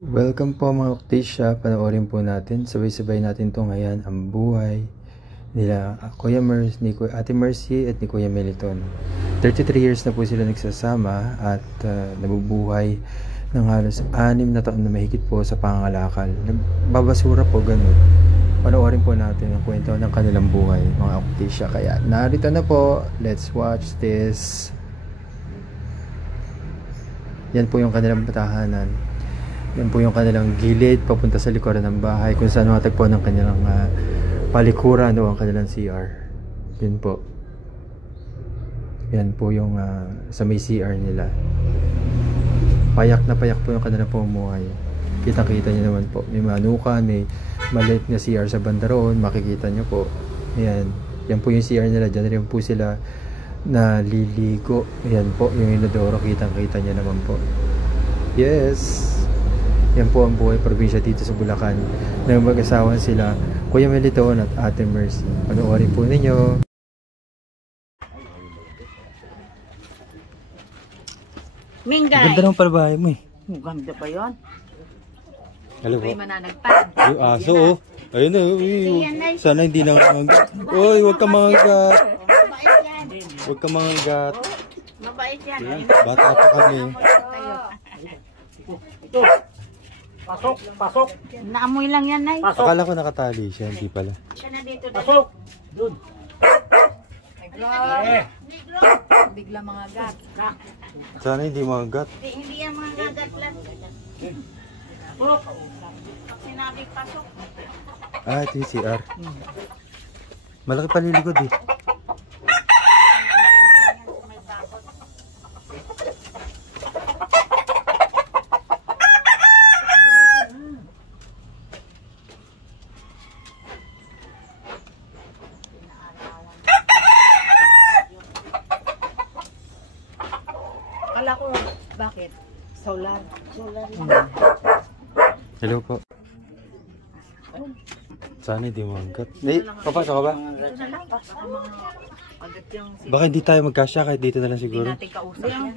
Welcome po mga Octasia, panoorin po natin, sabay-sabay natin to ngayon ang buhay nila Kuya Ate Mercy at ni Kuya Meliton. 33 years na po sila nagsasama at nabubuhay ng halos 6 na taon na mahigit po sa pangangalakal. Nagbabasura po ganun. Panoorin po natin ang kwento ng kanilang buhay mga Octasia. Kaya narito na po, let's watch this. Yan po yung kanilang tahanan. Yan po yung kanilang gilid papunta sa likuran ng bahay kung saan matagpuan ng kanilang palikuran o ang kanilang CR. Yan po. Yan po yung sa may CR nila. Payak na payak po yung kanilang pamumuhay. Kitang-kita nyo naman po. May manukan, may maliit na CR sa banda roon. Makikita nyo po. Yan. Yan po yung CR nila. Diyan rin po sila naliligo. Yan po yung inodoro. Kitang-kita nyo naman po. Yes. Yan po ang buhay probinsya dito sa Bulacan. Nang mag-asawa sila Kuya Meliton at Ate Mercy. Panoorin po ninyo. Mingay! Ganda ng palbahay mo eh. Ganda pa yun. Hello po. May mananagpad. Yung aso oh. Ayun na. Sana hindi na mangagat. Uy, huwag ka mangagat. Mabait yan. Huwag ka mangagat. Mabait yan. Bata pa kami. Ito. Pasok, pasok. Naamoy lang yan, Nay. Pasok. Akala ko nakatali siya, hindi pala. Siya na dito. Pasok. Doon. Bigla mga gat. Sana hindi mangagat. Hindi yan mga gagat lang. Pasok. Pag sinabi pasok. Ah, ito yung CR. Malaki palilikod eh. Kala ko, bakit? Solar. Solar. Hello po. Sana hindi mangagat. Papasok ka ba? Ito na lang. Baka mga agat yung Baka hindi tayo magkasya kahit dito na lang hindi siguro. natin kausap yan.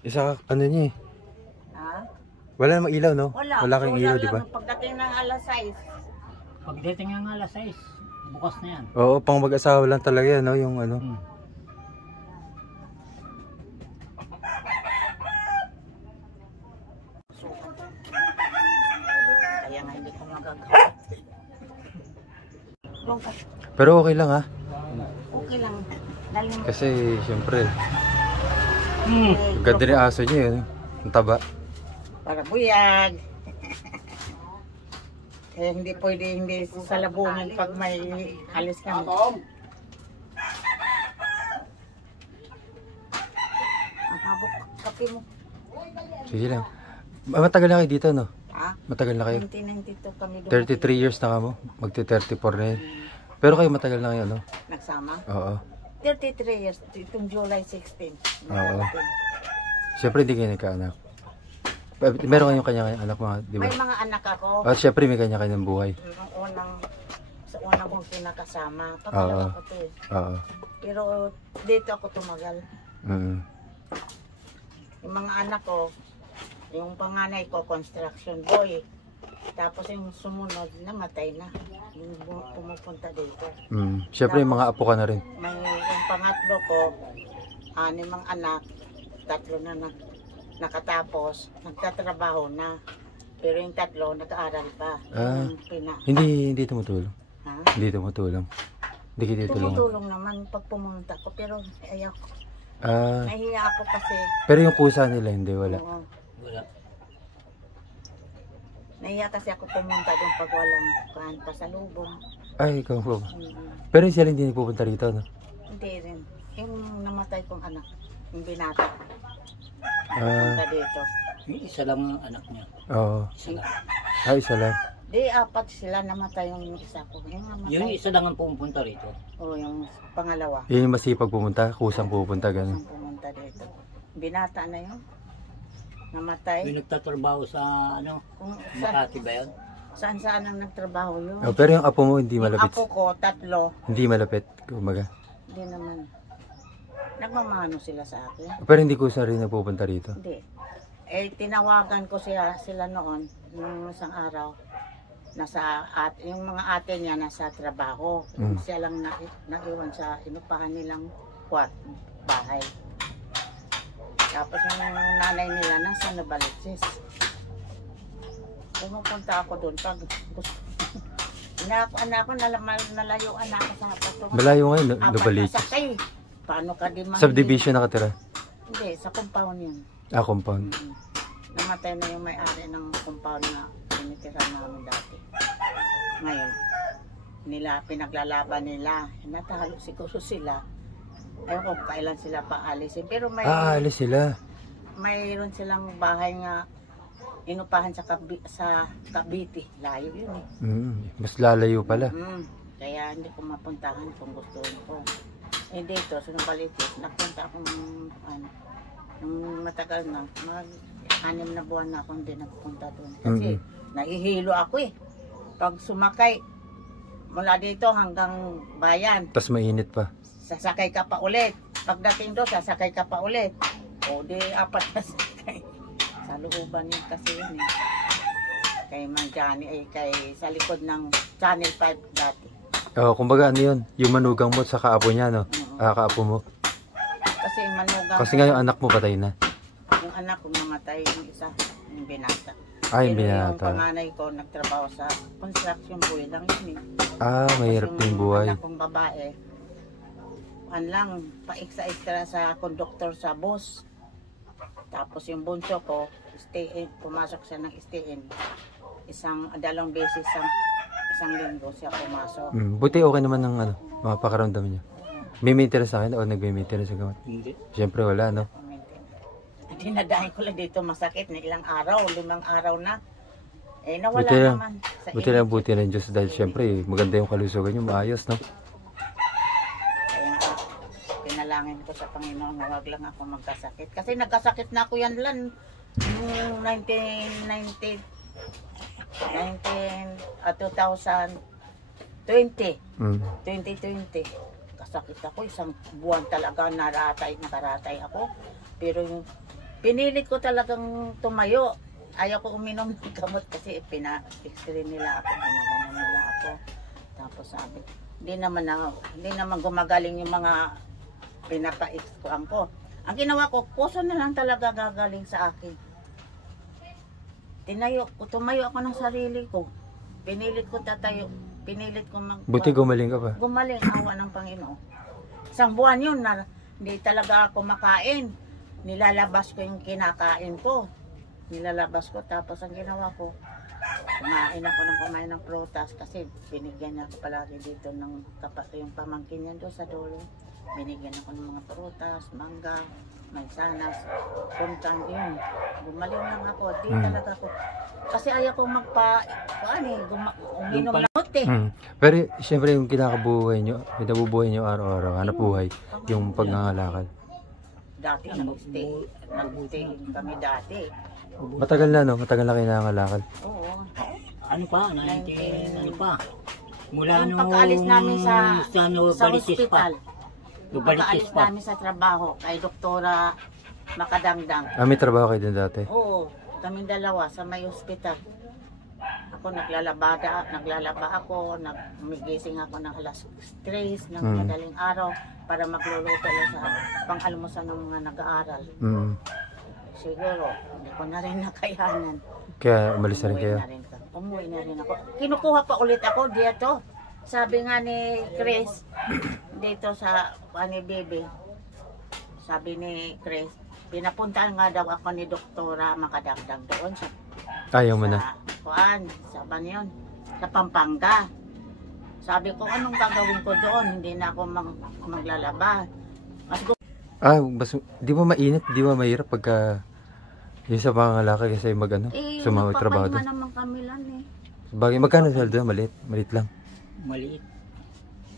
Isa ano niya eh. Ha? Wala namang ilaw no? Wala. Wala kang ilaw di ba? Pagdating ng alas 6. Pagdating ng alas 6, bukas na yan. Oo, pang mag-asawa lang talaga yan no? Yung ano. Kaya nga hindi ko magagawa. Pero okay lang ha. Okay lang. Dahil Kasi syempre, ganda rin aso niya yun. Ang taba. para buyag. Kaya hindi pwede hindi salabungin pag may alis kami. Ang habok kape mo. Sige lang. Matagal na kayo dito no? Ha? Matagal na kayo? 1992 kami doon. 33 years na kamo. Magti-34 na yun. Pero kayo matagal na kayo no? Nagsama. Oo. 33 years. Itong July 16. Oo. Siyempre hindi kayo nagkaanak. Meron kayong kanya-kanya anak mga, di ba? May mga anak ako. At siyempre may kanya-kanyang buhay. Sa unang kong pinakasama. Oo. Pagkala ko to eh. Oo. Pero dito ako tumagal. Yung mga anak ko, yung panganay ko, construction boy. Tapos yung sumunod, namatay na. Yung pumupunta dito. Siyempre yung mga apo ka na rin. May yung pangatlo ko, 6 anak, 3 na nakatapos, nagtatrabaho na. Pero yung 3, nag-aaral pa. Ah. Yung Hindi tumutulong. Ha? Hindi tumutulong. Hindi kita tulungan. Tumutulong naman pag pumunta ko, pero ayaw ko. Ah, Nahiya ako kasi. pero yung kusa nila hindi wala. Oo. Wala. Nahiya kasi ako pumunta doon pag walang kuhan pa sa lubong. Ay, ikaw po. Mm. Pero sila hindi nagpupunta rito, no? Hindi rin. Yung namatay kong anak, yung binata, Ah, punta dito. Yung isa lang ang anak niya. oo. Isa lang. Ay, isa lang. Di, 4 sila namatay yung isa ko. Yung namatay. Yung isa lang ang pumupunta rito. O, yung pangalawa. Yun yung masipag pumunta, kusang pupunta, ganun. Ang pumunta dito. Binata na yun. Namatay. Yung nagtatrabaho sa ano, Kung Makati ba yun? saan ang nagtrabaho yun. Oh, pero yung apo mo hindi Yung malapit. apo ko, 3. Hindi malapit, kumbaga. Hindi naman. Nagmamano sila sa akin. Pero hindi ko sa rin nagpupunta rito. Hindi. Tinawagan ko sila noon, nung isang araw. Yung mga ate niya nasa trabaho. Siya lang naiwan sa inupahan nilang bahay. Tapos yung nanay nila nasa Nabalitsis. Pumupunta ako doon pag gusto. Nalayuan na ako sa patungan. Malayo ngayon, Nabalitsis. Nasakay. Paano ka di Subdivision nakatira? Hindi, sa compound yun. Compound. Namatay na yung may-ari ng compound na tinitira namin dati. Ngayon, pinaglalaban nila. Natalo siguro sila. Ewan ko kailan sila paalisin. Pero alis sila. Mayroon silang bahay nga inupahan sa Cavite. Layo yun eh. Mas lalayo pala. Kaya hindi ko mapuntahan kung gusto ko. Dito, sa Nabalitsis, napunta akong nung matagal na, 6 na buwan na akong hindi nagpunta doon. Kasi nahihilo ako eh. Pag sumakay, mula dito hanggang bayan. Tapos mainit pa. Sasakay ka pa ulit. Pagdating doon, sasakay ka pa ulit. O di 4 na sakay. Sa looban yun kasi yun eh. Kay Mang Johnny, sa likod ng Channel 5 dati. Kumbaga ano yun, yung manugang mo sa kaapo niya, no? Kaapo mo. Kasi yung manugang. Kasi nga yung anak mo patay na. Yung anak ko namatay, yung isa, yung binata. Yung binata. Yung panganay ko nagtrabaho sa construction boy lang yun eh. Mahirap yung buhay. Anak kong babae, pa-extra sa conductor sa bus. Tapos yung bunso ko, pumasok siya ng stay-in. 2 beses isang linggo siya pumasok. Buti okay naman ng mga pakaramdam niya. May maintenance sa akin o nagme-maintenance sa gamot? Hindi. Siyempre wala, no? Dinadahin ko lang dito masakit na ilang araw, 5 araw na. Nawala Buti lang. naman. Buti lang Diyos dahil siyempre maganda yung kalusugan niyo, maayos, no? Kaya pinalangin ko sa Panginoon na wag lang ako magkasakit. Kasi nagkasakit na ako yan lang noong 2020. 2020. Kasakit ako, 1 buwan talaga nakaratay ako. Pero yung pinilit ko talagang tumayo. Ayaw ko uminom ng gamot kasi pina-x-ray nila ako, ginaganon nila ako. Tapos sabi, hindi naman gumagaling yung mga pinapa-x ko. Ang ginawa ko, puso na lang talaga gagaling sa akin. Tumayo ako ng sarili ko. Pinilit ko tatayo. Pinilit ko Buti gumaling ka pa. Gumaling, awa ng Panginoon. 1 buwan yun na hindi talaga ako makain. Nilalabas ko yung kinakain ko. Tapos ang ginawa ko, kumain ng prutas kasi binigyan niya ako palagi dito ng yung pamangkin niya doon sa dulo. Binigyan ako ng mga prutas, mangga, mansanas, puntan yun. Gumaling lang ako, di talaga ako. Kasi ayaw ko uminom ng gamot eh. Pero siyempre yung kinabubuhay nyo araw-araw, hanap buhay, yung pagngangalakal. Dati nag-stay kami dati. Matagal na kayo nangangalakal? Oo. Ano pa? Mula yung pagkaalis namin sa Nabalitsis pa. hospital. Pagkaalis namin sa trabaho kay Doktora Makadangdang. May trabaho kayo din dati? Oo, kaming dalawa sa may hospital. Ako naglalaba ako, nagigising ako ng alas 3 ng madaling araw para magluluto lang sa pang-almusan ng mga nag-aaral. Siguro, hindi ko na rin nakayanan. Kaya umalis na rin kayo? Umuwi na rin ako. Kinukuha pa ulit ako dito. Sabi nga ni Chris, dito sa Baby, sabi ni Chris, pinapuntahan nga daw ako ni Doktora Makadangdang doon sa ayaw mo na? Sa Banyon, sa Pampanga. Sabi ko, anong gagawin ko doon? Hindi na ako maglalaba. Di ba mainit? Di ba mahirap pagka yung sa pangangalakal kasi sumawag trabaho doon? Naman kami lang eh. Bagay, magkano sweldo? Maliit lang. Maliit.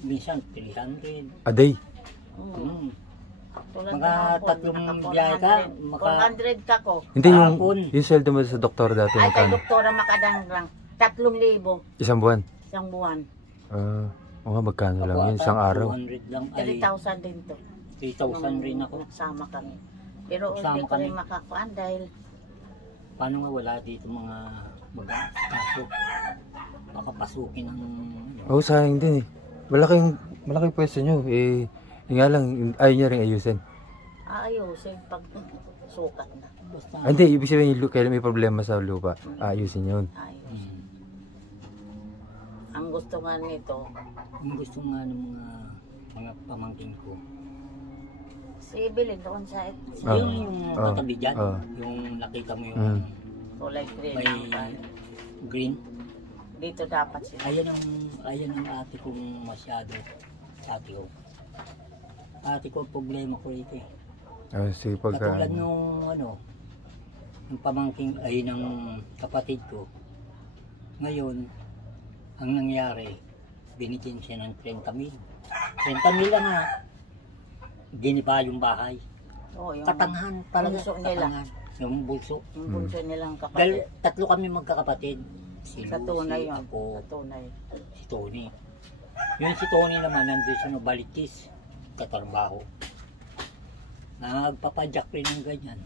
Minsan 300. A day? Mga 3 biyahe ka. 400 ka ko. Hindi yung sweldo mo sa doktor dati. Ay, kay Doktora Makadangdang. 3,000. Isang buwan? Isang buwan. Magkano lang yun? Isang araw? 200 lang. 3,000 din to. 3,000 rin ako. Nagsama kami. Pero hindi ko rin makakuan dahil Paano nga wala dito mga mag-pasok? Baka pasukin ng... Oo, sayang din eh. Malaking pwesto nyo. Eh, yun nga lang, ayaw niya rin ayusin. Aayusin pag sukat na. Basta... Hindi, ibig sabihin, kailan may problema sa lupa, ayusin yun. Ayos. Ang gusto nga nito, Yung gusto nga ng mga pamangkin ko. si Bilin doon sa Yung katabi dyan, Oo. yung nakita mo yung kulay green. may green. Dito dapat sila. Ayan ang ate kong masyado. Ate ko. Ate ko, problema ko rito eh. Sige, pagka... Katulad nung ng pamangking ay ng kapatid ko. Ngayon, ang nangyari, binigyan siya ng 30,000. 30,000 lang ha. Giniba yung bahay. Oo, yung Katanghan talaga. bunso nila. Katanghan. Yung bulso. Yung bunso nilang Dahil kapatid. tatlo kami magkakapatid. Si Sa tunay Lucy, yun. ako, Sa tunay. si Tony. Yung si Tony naman nandun sa Balitis, katrabaho. Nagpapadyak rin ng ganyan.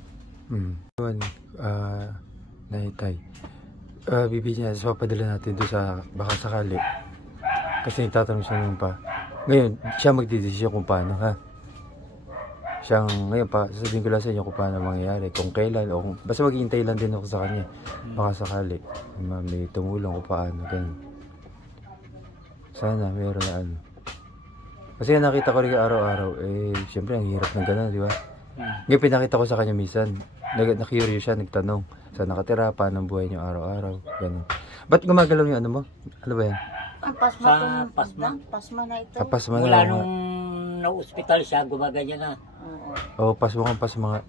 Naitay. Bibigyan niya, so papadala natin doon sa baka sakali. Kasi tatanong siya nung pa. Ngayon, siya magdidesisyon kung paano, ha? Ngayon pa, sasabihin ko lang sa inyo kung paano mangyayari. Kung kailan, o kung, basta maghihintay lang din ako sa kanya. Baka sakali. May tumulong kung paano, ganun. Sana, meron na ano. Kasi nakita ko rin araw-araw, siyempre ang hirap ng gano'n, di ba? Ngayon pinakita ko sa kanya minsan, na-curious siya, nagtanong, saan nakatira, paano ang buhay niyo araw-araw, gano'n. Ba't gumagalaw yung ano mo? Ano ba yan? Pasma Sa to. pasma? Pasma na ito. Pasma na. Mula nung na-hospital siya, gumaganyan na. Oo, pasma nga. pasma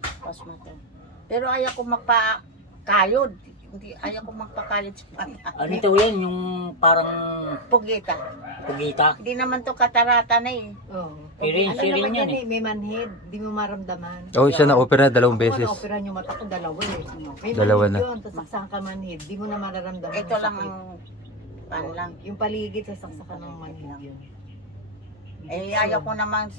to. Pero ayaw ko magpakayod. Hindi, ayaw ko magpakayod sa kanya. Ano ito yan? Yung parang Pugita. pugita? Hindi naman to katarata na eh. Oo. Sirin, Ano sirin naman yan yan eh. eh, may manhid, di mo maramdaman. Siya na-opera 2 beses. Ako na-opera yung mata ko, dalawa eh. May Dalawa manhid na. yun, tapos saksakan ka manhid, di mo na mararamdaman. Ito yung lang sakit. ang pan lang. Yung paligid sa saksakan ng manhid yun. Ayaw ko naman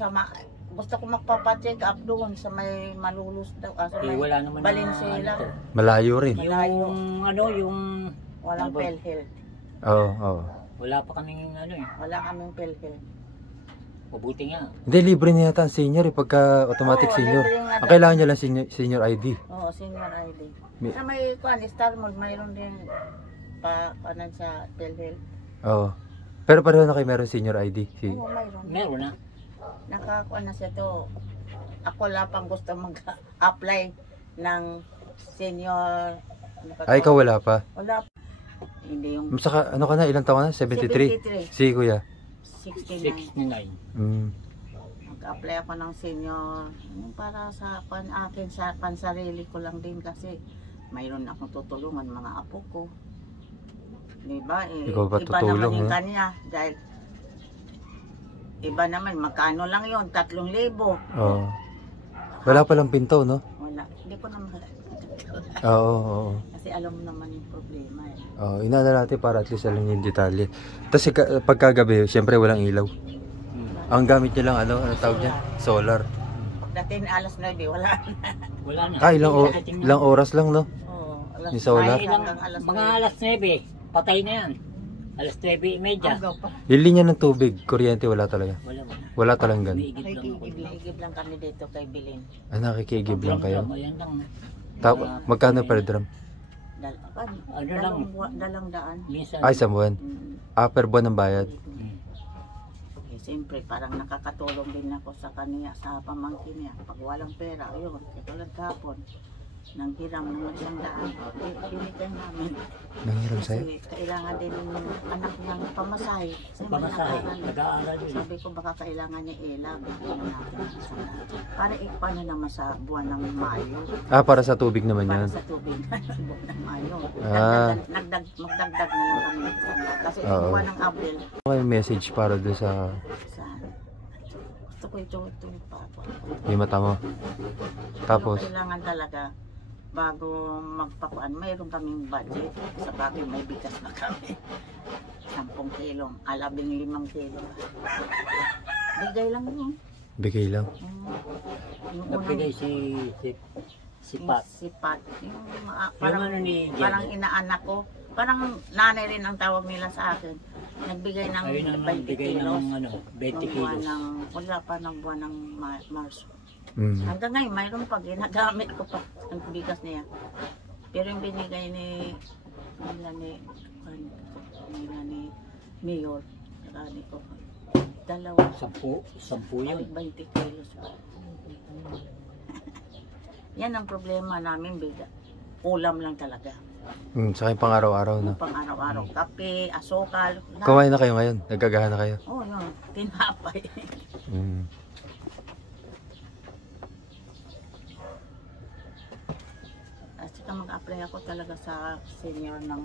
gusto ko magpapacheck up doon sa may malulus daw. Kaso may Wala naman Valenzuela. to. Malayo rin. Yung Walang Ano ba? PhilHealth. Oo. wala pa kaming Wala kaming PhilHealth. mabuti nga. Hindi, libre na yata ang senior pagka automatic Oo, senior. libre nga Ang kailangan niya lang senior ID. Oo, senior ID. May- Sa may Star Mall, mayroon din kanan sa PhilHealth. Oo. Pero pareho na kayo meron senior ID. Oo, mayroon. Meron na. Nakakuha na siya to. Ako lang pang gusto mag-apply ng senior. Ay, ikaw wala pa. Wala. Hindi yung Saka, ano ka na? Ilang taon ka na? 73? 73. Si kuya. 69. 69. Mag-apply ako ng senior yung para sa akin sa pansarili ko lang din kasi mayroon akong tutulungan mga apo ko. Diba? Ikaw ba iba tutulong, naman yung no? kanya dahil iba naman magkano lang yon 3,000. Oo. Wala palang pinto, no? Wala. Hindi ko naman Oo. kasi alam mo naman yung problema eh. Inana natin para at least alam niyo yung detalye. Tapos pagkagabi, syempre walang ilaw. Ang gamit niya lang, ano tawag niya? Solar. Pagdating alas 9, wala na. Wala na. Ilang oras lang, no? Oo, alas Yung solar? 9 hanggang alas Mga 9. alas 9, patay na yan. Alas 9:30. Agaw pa. Yung linya ng tubig, kuryente, wala talaga. Wala. Wala talagang ganun. Umiigib lang ako. Naigib lang kami dito kay Bilin. Nakikigib lang kayo. Ayan lang. Magkano per drum? Ano lang. Dalang daan. Minsan. Ay, 1 buwan. Per buwan ng bayad. Eh, siyempre, parang nakakatulong din ako sa kanya, sa pamangkin niya. Pag walang pera, ayun, katulad kahapon, nang hiram ng 100, binigay namin. Nanghiram sa'yo? Kasi kailangan din ng anak niyang pamasahe. Kasi may Pamasahe. nag-aaral. Nag-aaral yun. Sabi ko baka kailangan niya ilag. Bigyan natin ang 100. Para paano naman sa buwan ng Mayo. Para sa tubig naman Para yan. sa tubig sa buwan ng Mayo. Ah. Magdagdag na lang kami ng 100. Kasi Oo. buwan ng Abril, Ano yung message para doon sa gusto ko ito pa. may mata mo? Tapos, Pero kailangan talaga bago magpakuan, mayroon kaming budget. Sa bagay may bigas na kami. 10 kilong, 15 kilo. Bigay lang yun. bigay lang. Yung unang, Nagbigay si Sipat. Sipat. Yung Yung ano ni Jenny? parang inaanak ko. Parang nanay rin ang tawag nila sa akin. Nagbigay ng Ayun ang 20 nagbigay kilos. ng ano, 20 kilos. Wala pa ng buwan ng Marso. Mm. Hanggang ngayon, mayroon pa. Ginagamit ko pa ang bigas niya. Pero yung binigay nila ni Mayor, saka ko, dalawa. 10 yun. 20 kilos pa. Yan ang problema namin, biga. Ulam lang talaga. Saka yung pang-araw-araw na. Pang araw-araw, kape, asukal. Kumain na kayo ngayon? Nagkagahan na kayo? Oo, yun. Tinapay. Mm. At saka mag-apply ako talaga sa senior ng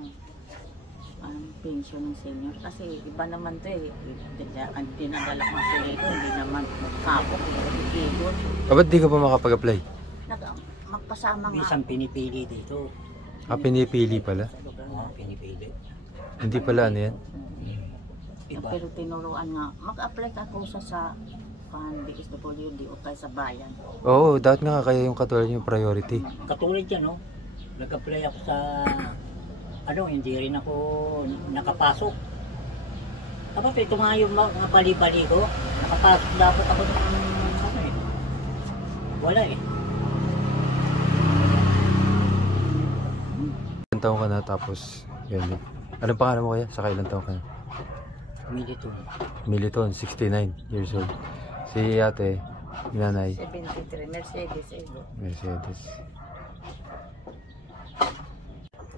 pension ng senior. Kasi iba naman to eh. Ang dinadala ko ko, hindi naman kapok. Ba't di ka pa makapag-apply? Magpasama nga. Isang pinipili dito. Pinipili pala. Oo, pinipili. Hindi pala ano yan? Iba. Pero tinuruan nga, mag-apply ka po sa DSWD o kaya sa bayan. Oo, dapat nga kaya yung katulad yung priority. Katulad yan, no? Nag-apply ako sa hindi rin ako nakapasok. Tapos ito nga yung mga bali-bali ko. Nakapasok dapat ako ng wala eh. Ilang taon ka na tapos ganyan. Anong pangalan mo kaya? Saka ilang taon ka na? Militon. Militon, 69 years old. Si ate, nanay, 73, Mercedes. Mercedes.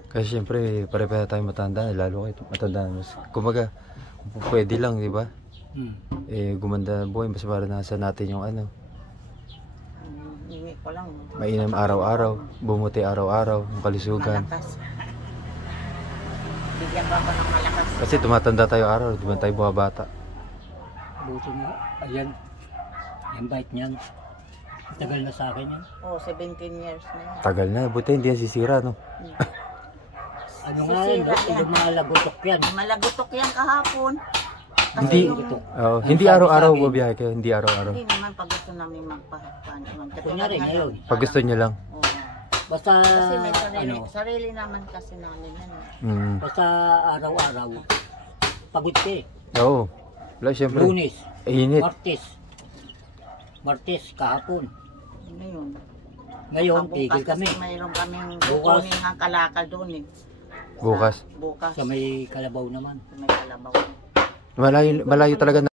Kasi syempre, pare-pare tayo matanda, lalo kayo matanda. Kumbaga, kung pwede lang, di ba? Gumanda ang buhay, mas para nasa natin yung Hindi ko lang. mainam araw-araw, bumuti araw-araw, yung kalusugan. Malakas. Bigyan pa ako ng malakas. Kasi tumatanda tayo araw, di ba tayo bumabata? Buti nga. Ayan. Yung bite niyan. Tagal na sa akin yan. Oo, 17 years na yan. Tagal na, buti hindi yan sisira, no? Ano nga yan? Lumalagotok yan. Malagutok yan kahapon. Kasi Hindi, yung, hindi araw-araw bubiyahe kayo, hindi araw-araw. hindi naman pag gusto namin magpahan. Kunyari ngayon. Pag gusto nyo lang. Oo. Basta Kasi may sarili ano, naman kasi namin yan. basta araw-araw. Pagod ka eh. Oo. Wala, syempre. Lunes, Init. Martes, kahapon. Ano yun? Ngayon, Bukas tigil kami. Kasi mayroon kaming Bukas. kukunin ng kalakal doon eh. Bukas. Bukas. Sa may kalabaw naman. May kalabaw. Malayo talaga